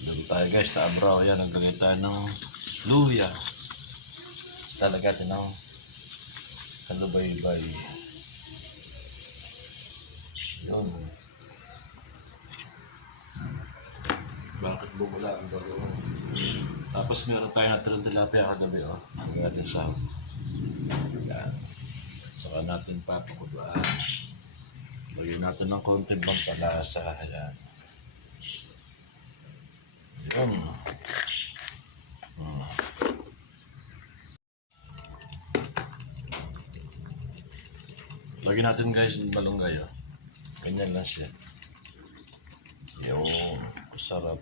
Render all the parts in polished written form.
Dito tayo guys, taabraw. Yan, naglagay tayo ng luya. Talaga ito ng kalubaybay. Yun. Bakit bumula ang bagoong? Tapos meron tayo natin ng tilapia kagabi, oh. Lagyan natin sa yan. Saka natin papakuluan. Lagyan natin ng konting pampalasa. Ayan. Yun. Lagyan natin guys ng malunggay, oh. Ganyan lang siya. Yun. Sarap.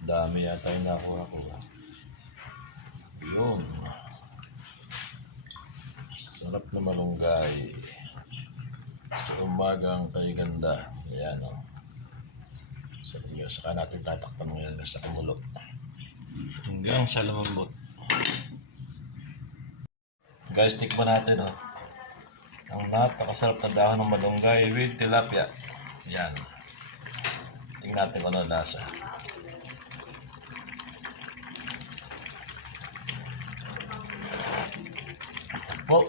Dami yata yung nakuha ko. Yun. Sarap na malunggay. Sa umagang kay ganda. Ayan, oh. Saka natin tatakpan ngayon sa kumulo. Hanggang sa lumambot. Guys, tikman natin, oh. Ang napakasarap na dahon ng malunggay with tilapia. Yan. Tingnan natin kung ano lasa. Oh,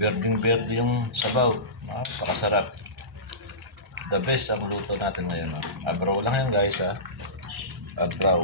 berding-berde yung sabaw. Napakasarap. The best ang luto natin ngayon. Abraw lang yan guys, ha. Abraw.